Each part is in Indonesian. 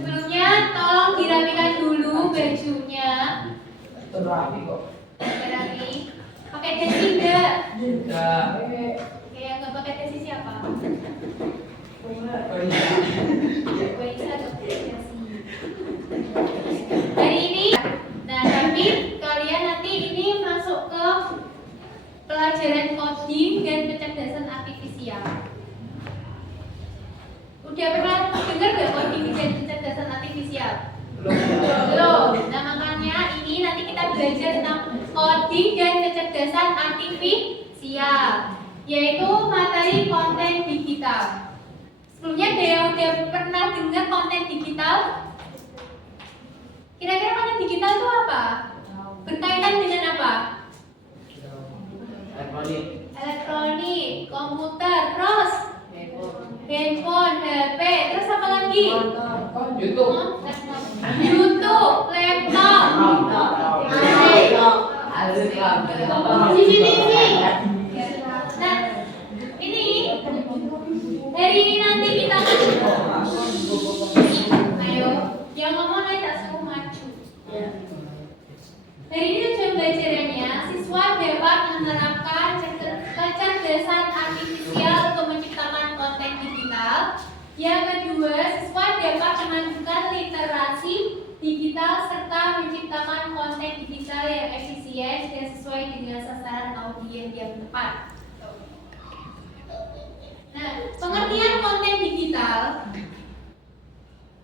Sebelumnya tolong dirapikan dulu bajunya. Terapi kok. Rapi. Pakai dasi enggak? Enggak. Oke, yang enggak pakai dasi siapa? Waisa pakai dasi. Hari ini, nah tapi kalian nanti ini masuk ke pelajaran coding dan kecerdasan artifisial. Udah pernah dengar gak coding dan kecerdasan artifisial? Belum. Nah makanya ini nanti kita belajar tentang coding dan kecerdasan artifisial, yaitu materi konten digital. Sebelumnya ada yang udah pernah dengar konten digital? Kira-kira konten digital itu apa? Berkaitan dengan apa? Elektronik, komputer, terus handphone, HP, terus apa lagi? YouTube. YouTube, laptop, CCTV. Nah, ini hari ini nanti kita ayo, yang ngomong aja tak suruh maju. Hari ini tujuan belajarannya siswa dapat menerapkan kecerdasan artifisial untuk menciptakan konten digital. Yang kedua, siswa dapat menunjukkan literasi digital serta menciptakan konten digital yang efisien dan sesuai dengan sasaran audiens yang tepat. Nah, pengertian konten digital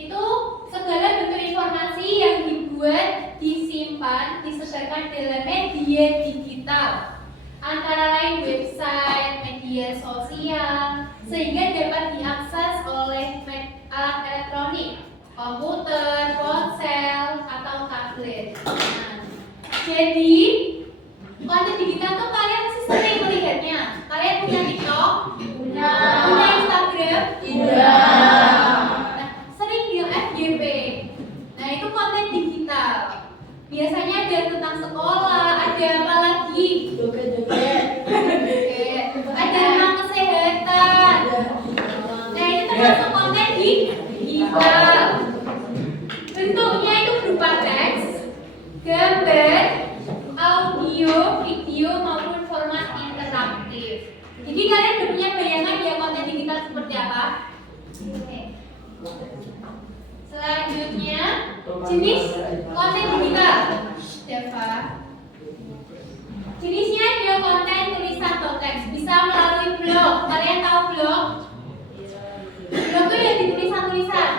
itu segala bentuk informasi yang dibuat, disimpan, disebarkan dalam media digital, antara lain website, media sosial, sehingga dapat diakses oleh alat elektronik, komputer, ponsel, atau tablet. Nah, jadi konten digital tuh kalian pasti sering melihatnya. Kalian punya TikTok? Punya Instagram? Nah, sering di FYP. Nah, itu konten digital. Biasanya ada tentang sekolah, ada apa lagi? Ada tentang kesehatan. Nah, ini termasuk konten digital. Bentuknya itu berupa teks, gambar, audio, video maupun format interaktif. Jadi kalian udah punya bayangan ya konten digital seperti apa? Selanjutnya, jenis konten digital. Deva. Jenisnya ada konten tulisan atau teks, bisa melalui blog. Kalian tahu blog? Blog itu yang ditulisan-tulisan.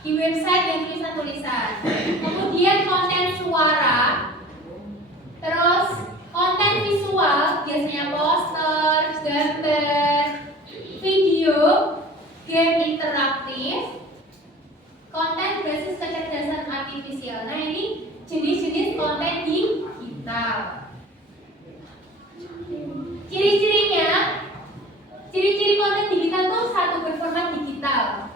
Di website yang tulisan-tulisan. Kemudian konten suara. Terus konten visual, biasanya poster, gambar, video, game interaktif, konten berbasis kecerdasan artifisial. Nah, ini jenis-jenis konten digital. Ciri-ciri konten digital itu satu, berformat digital.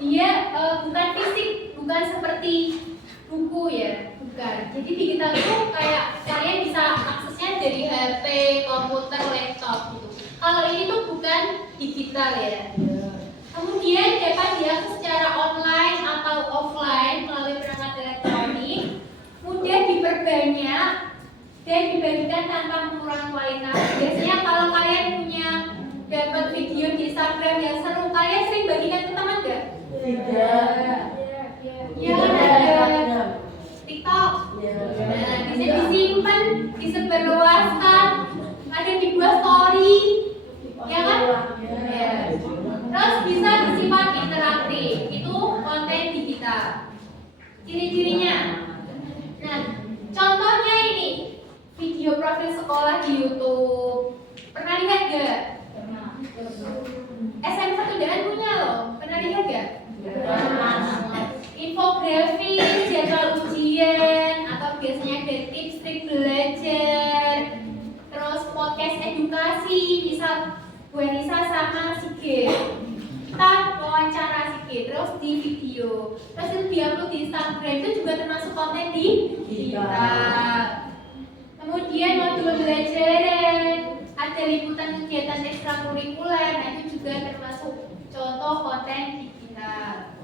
Dia bukan fisik, bukan seperti buku ya, bukan. Jadi digital itu kayak kalian bisa aksesnya dari HP, komputer, laptop gitu. Kalau ini tuh bukan digital ya. Kemudian dapat diakses secara online atau offline melalui perangkat elektronik, mudah diperbanyak dan dibagikan tanpa mengurangi kualitas. Biasanya kalau kalian punya dapat video di Instagram yang seru, kalian sering bagikan ke teman nggak? Tidak. Ya kan ada TikTok. Nah, bisa disimpan, disebarluaskan, ada dibuat story, ya kan? Ya. Terus bisa bersifat interaktif, itu konten digital. Ciri-cirinya. Nah, contohnya ini video profil sekolah di YouTube. Pernah lihat gak? SM Pertundaan punya loh. Pernah lihat gak? Infografis, jadwal ujian, atau biasanya ada tips-trik belajar. Terus podcast edukasi, misal Bu Nisa sama Sige. Kita wawancara Sige, terus di video. Terus itu diupload di Instagram, itu juga termasuk konten digital. Kemudian modul belajaran, ada liputan kegiatan ekstrakurikuler, nah itu juga termasuk contoh konten digital.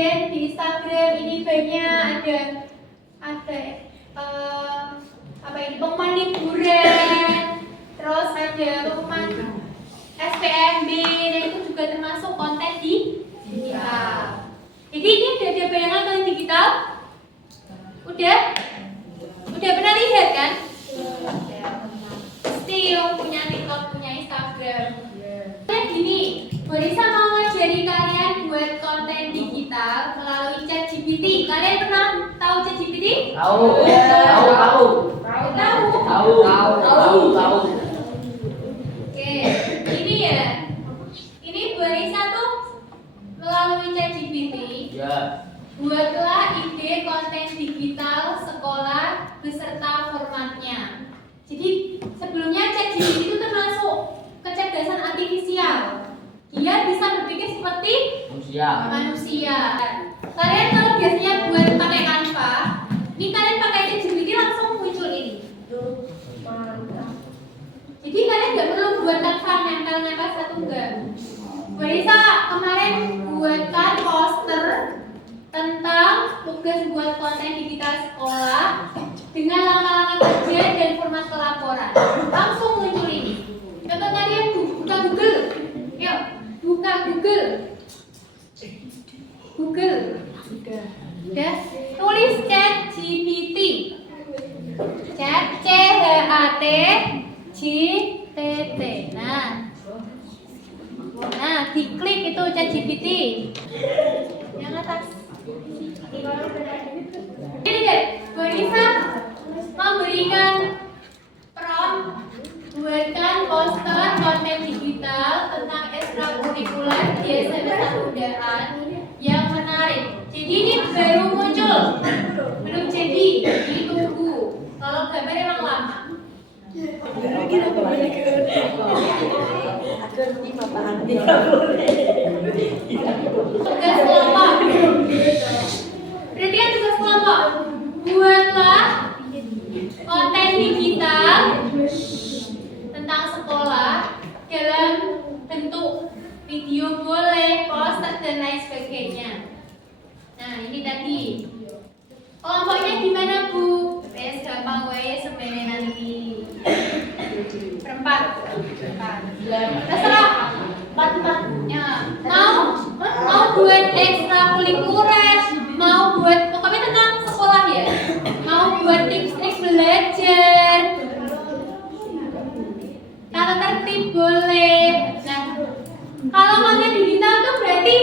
kemudian di Instagram ini banyak ada apa ini pengumuman liburan, terus ada pengumuman SPMB, dan itu juga termasuk konten digital. Jadi ini ada bayangan konten digital? Udah pernah lihat kan? Pasti yang punya TikTok, punya Instagram. Nah gini, Borisa mau ngajari kalian buat konten digital melalui ChatGPT. Kalian pernah tahu ChatGPT? Tahu. Oke, ini ya. Ini Borisa tuh melalui ChatGPT. Ya. Buatlah ide konten digital sekolah beserta formatnya. Jadi sebelumnya ChatGPT itu termasuk kecerdasan artifisial. Dia bisa berpikir seperti manusia. Kalian kalau biasanya buat pakai Canva, ini kalian pakai ChatGPT langsung muncul ini. Jadi kalian nggak perlu buat Canva nempel-nempel satu enggak. Bisa kemarin buatkan poster tentang tugas buat konten digital sekolah dengan langkah-langkah kerja dan format pelaporan. Langsung muncul ini. Contoh kalian buka Google. Yuk, buka Google. Ya, tulis ChatGPT. ChatGPT. Nah, diklik itu ChatGPT. Yang atas. Ini deh, Borisa memberikan prompt buatkan poster konten digital tentang ekstrakurikuler di SMS Mudahan yang menarik. Jadi ini baru muncul, belum jadi, ditunggu. Kalau gambar emang lama. Tugas kelompok. Perhatikan tugas kelompok. Buatlah konten digital tentang sekolah dalam bentuk video boleh, poster dan lain sebagainya. Nah, ini tadi. Kelompoknya gimana, Bu? Wes gampang wae sebenarnya nanti. Berempat. Terserah. Empat. Ya. Mau buat ekstrakurikuler, mau buat pokoknya tentang sekolah ya. Mau buat tips-tips belajar. Kalau tertib boleh. Nah, kalau konten digital tuh berarti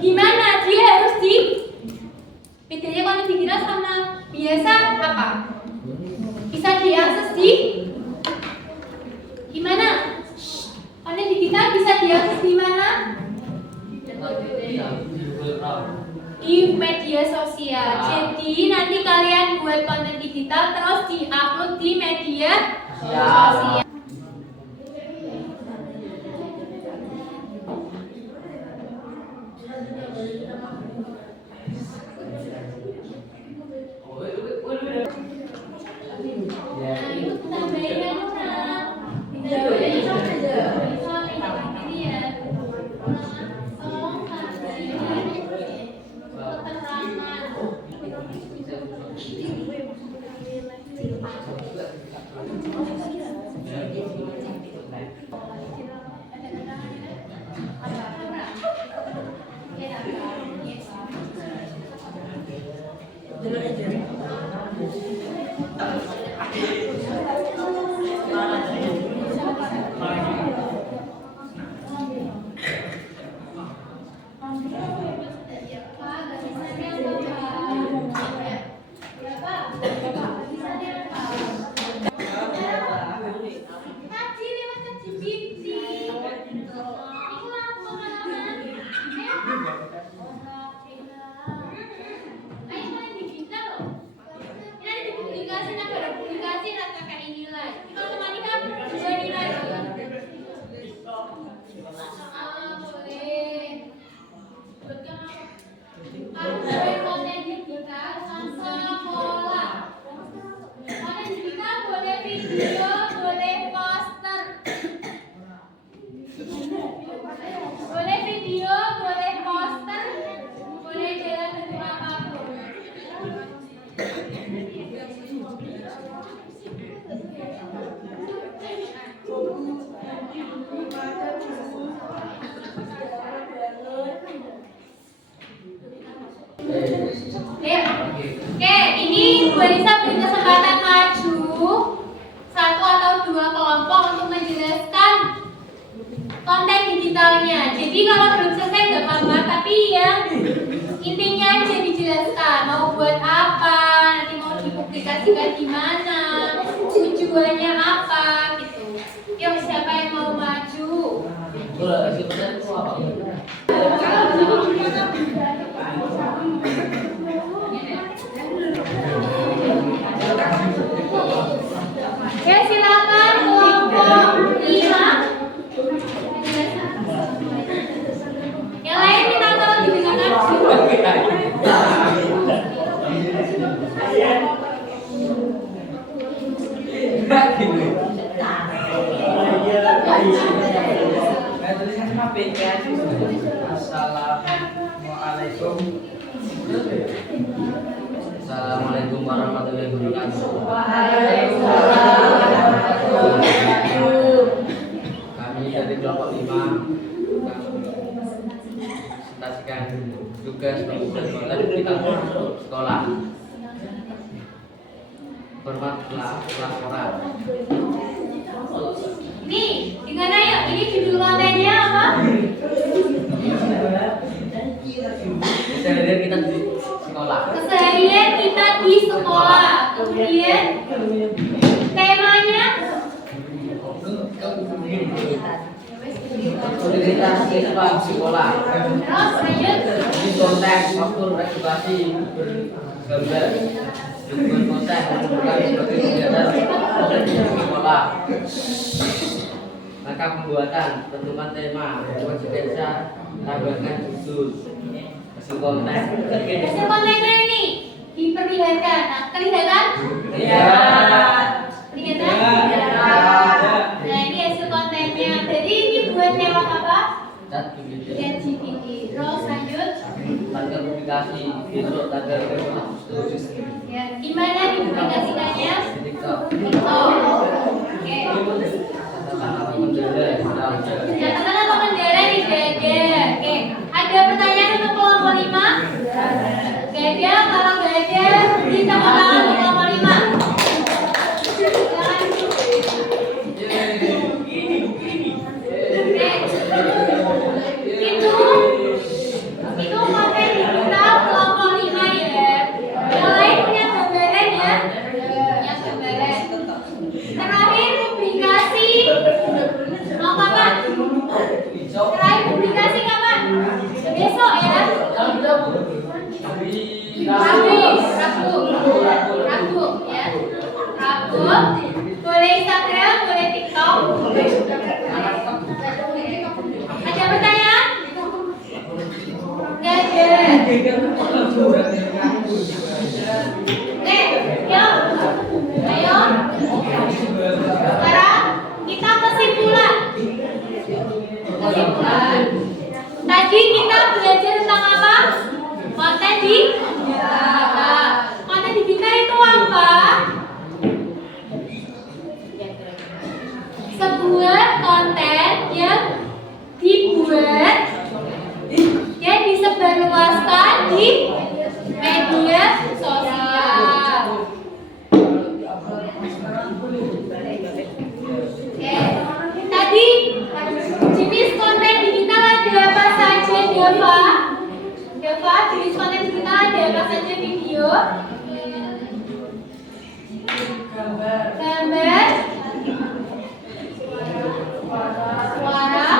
gimana? Dia harus bedanya konten digital sama biasa apa? Bisa diakses gimana? Konten digital bisa diakses di mana? Di media sosial. Jadi nanti kalian buat konten digital terus diupload di media sosial. Boleh video, boleh poster, boleh Oke, ini Bu Elisa beri kesempatan maju 1 atau 2 kelompok untuk menjelaskan konten digitalnya. Jadi kalau belum selesai nggak apa-apa, tapi yang intinya aja dijelaskan. Mau buat apa, nanti mau dipublikasikan di mana, tujuannya apa gitu. Yuk, siapa yang mau maju? Ya, silakan kelompok 5. Yang lain minta tolong didengarkan. Assalamualaikum warahmatullahi wabarakatuh. Kami dari kelompok 5 presentasikan tugas pembuatan konten di sekolah. Hormatlah laporan. Nih, dengar ayo. Ini judul kontennya apa? Keseharian kita di sekolah. Keseharian kita di sekolah. Kemudian temanya Aktivitas siswa di sekolah. terus lanjut. Di konteks waktu edukasi bergambar. Dukungan konten bukan sebagai kegiatan di sekolah. Maka pembuatan tentukan tema, konsekuensi, tambahkan judul, hasil konten. Hasil kontennya ini diperlihatkan. Nah, kelihatan? Iya. Kelihatan? Nah, ini hasil kontennya. Jadi ini buat lewat apa? ChatGPT. Terus lanjut. Tanggal publikasi besok tanggal terus Ya, gimana dipublikasikannya? di TikTok. TikTok. Oke. Catatan atau kendala di dada. Oke. Ada pertanyaan untuk kelompok 5? Gak ada. Kalau gak ada, beri tepuk tangan untuk kelompok 5. Silakan. Itu konten digital kelompok 5 ya. Yang lain punya gambaran ya? Punya gambaran. Terakhir publikasi mau kapan? Terakhir publikasi kapan? Besok ya? Rabu ya. Rabu. Boleh Instagram, boleh TikTok. Ada pertanyaan? Nggak ada. Yuk. Ayo. Sekarang kita kesimpulan. Tadi kita belajar tentang apa? Konten digital. Konten digital itu apa? Sebuah konten yang dibuat dan disebarluaskan di media sosial. Oke. Tadi jenis konten digital ada apa saja, Deva? Deva, jenis konten digital ada apa saja? Video, gambar, suara,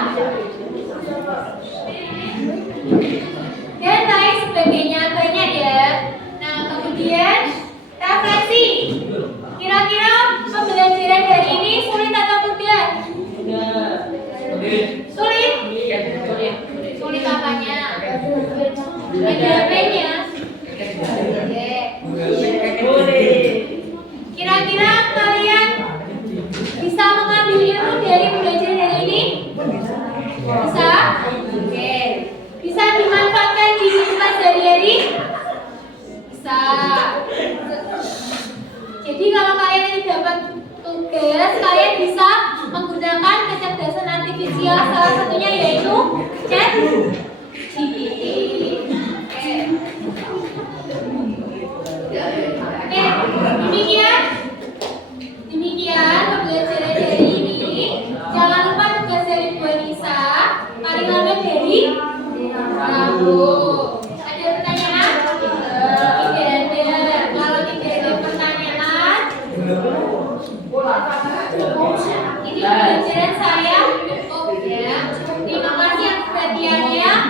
dan lain sebagainya. Banyak ya. Nah, kemudian refleksi. Kira-kira pembelajaran hari ini sulit atau mudah? Sulit? Sulit apanya? Ada apanya? Kira-kira kalian bisa mengambil ilmu dari belajar hari ini? Bisa? Oke. Bisa dimanfaatkan di kehidupan sehari-hari? Bisa. Jadi kalau kalian ini dapat tugas, kalian bisa menggunakan kecerdasan artifisial, salah satunya yaitu ChatGPT. Oke. Ini pelajaran saya cukup ya. Terima kasih atas perhatiannya.